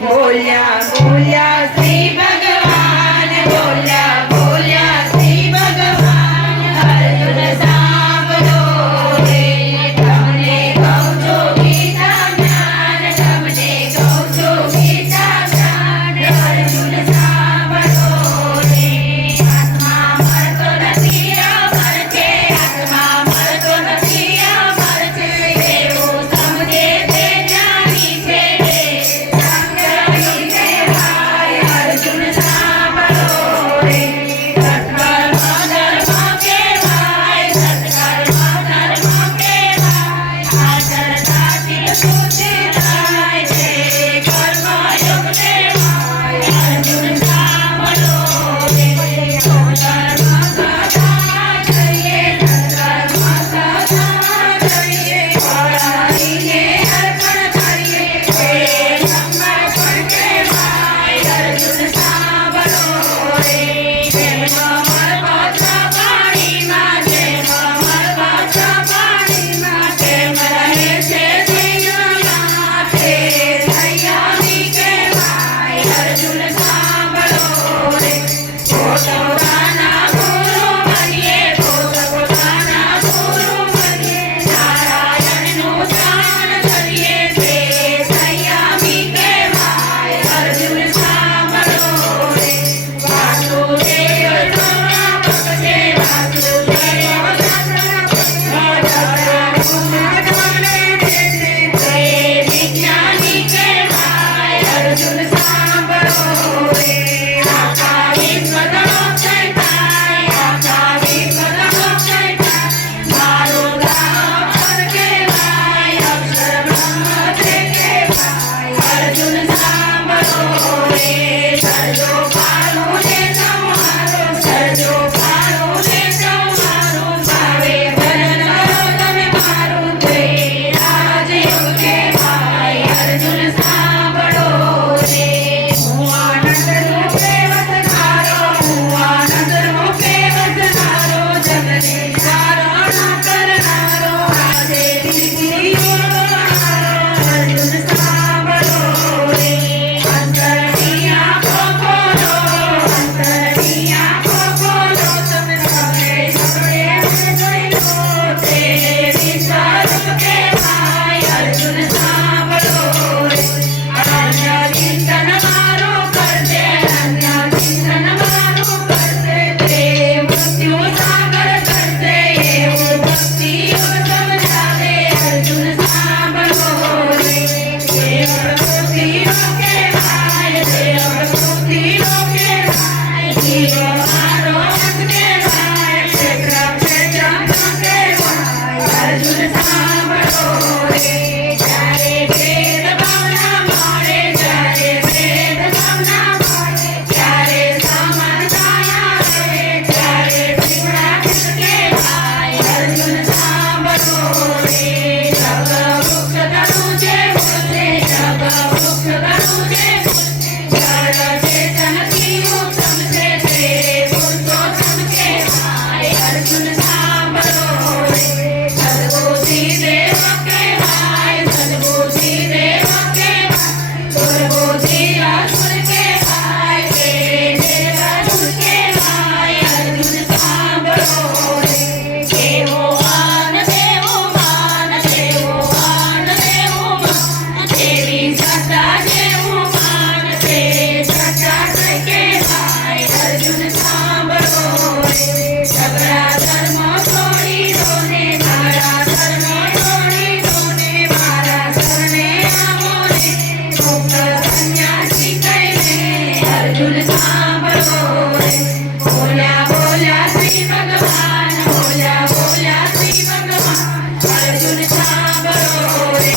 બોલ્યા બોલ્યા શ્રી ભગવાન બોલ્યા બોલ્યા શ્રી ભગવાન અર્જુન સાંભળો રે તમને કહું છું ગીતા જ્ઞાન તમને કહું છું ગીતા જ્ઞાન અર્જુન સાંભળો રે આત્મા મરતો નથી અમર છે આત્મા મરતો નથી અમર છે એવું સમજે તે જ્ઞાની છે અર્જુન સાંભળો રે સત્કર્મ ધર્મ કહેવાય સત્કર્મ ધર્મ કહેવાય આચરતાથી શુદ્ધિ થાય છે કર્મ યોગ કહેવાય અર્જુન સાંભળો રે સત્કર્મ સદા કરીએ સત્કર્મ સદા કરીએ પરાઈને અર્પણ કરીએ તે સમર્પણ કહેવાય અર્જુન સાંભળો રે જેમ કમળ પાછા પાણીમાં જેમ કમળ પાછા પાણીમાં તેમ રહે છે સિંહના તે સંયમી કહેવાય અર્જુન સાંભળો રે પોતાના ગુરુ બનીએ પોતાના ગુરુ બનીએ નારાયણનું ધ્યાન કરીએ તે સંયમી કહેવાય અર્જુન સાંભળો રે વાસુદેવ સર્વના ભક્તે વાસુદેવ સર્વના વિજ્ઞાની કહેવાય અર્જુન સાંભળો રે આખા વિશ્વનો ક્ષય થાય આખા વિશ્વનો ક્ષય થાય મારું ધામ અક્ષર કહેવાય અક્ષર બ્રહ્મ છે કહેવાય અર્જુન સાંભળો રે સર્જો પારું છે તમારું સર્જો પારું છે તમારું ભાવે ભજન કરો તમે મારું તે રાજયોગ કહેવાય અર્જુન સાંભળો રે હું આનંદ રૂપે વસનારો હું આનંદ રૂપે વસનારો જગને કારણ કરનારો આજે દીદી અર્જુન સાંભળો રે અંતરની આંખો ખોલો અંતરની આંખો ખોલો તમે સગળે સગળે જોઈ લો તે વિચારો કહેવાય અર્જુન સાંભળો રે અનન્ય ચિંતન મારું કરશે અનન્ય ચિંતન મારું કરશે તે મૃત્યુ સાગર કરશે એવું ભક્તિ યોગ સમજાવે અર્જુન સાંભળો રે દેવ પ્રકૃતિનો કહેવાય દેવ પ્રકૃતિનો કહેવાય જીવ મારો અંત કહેવાય ક્ષેત્ર ક્ષેત્રનો કહેવાય અર્જુન સાંભળો રે જ્યારે ભેદભાવના મળે જ્યારે ભેદભાવના મળે ત્યારે સમાનતા આવે ત્યારે વિપરાધ કહેવાય અર્જુન સાંભળો રે જગ વૃક્ષ તનુ જે બોલે જગ વૃક્ષ તનુ જે બોલે જળ ચેતનથી ઉત્તમ છે તે પુરુષોત્તમ કહેવાય અર્જુન સાંભળો રે સદબુદ્ધિ દેવ કહેવાય સદબુદ્ધિ દેવ કહેવાય દુર્બુદ્ધિ અસુર કહેવાય તે દેવાસુર કહેવાય અર્જુન સાંભળો રે દેવો માન દેવો માન દેવો માન દેવો માન દેવી સત્તા દેવો માન તે સત્તા કહેવાય અર્જુન સાંભળો રે સગળા ધર્મ છોડી દો ને મારા ધર્મ છોડી દો ને મારા શરણે આવો ને મુક્ત સંન્યાસી કહીને અર્જુન સાંભળો રે બોલ્યા બોલ્યા શ્રી ભગવાન બોલ્યા બોલ્યા શ્રી ભગવાન અર્જુન સાંભળો રે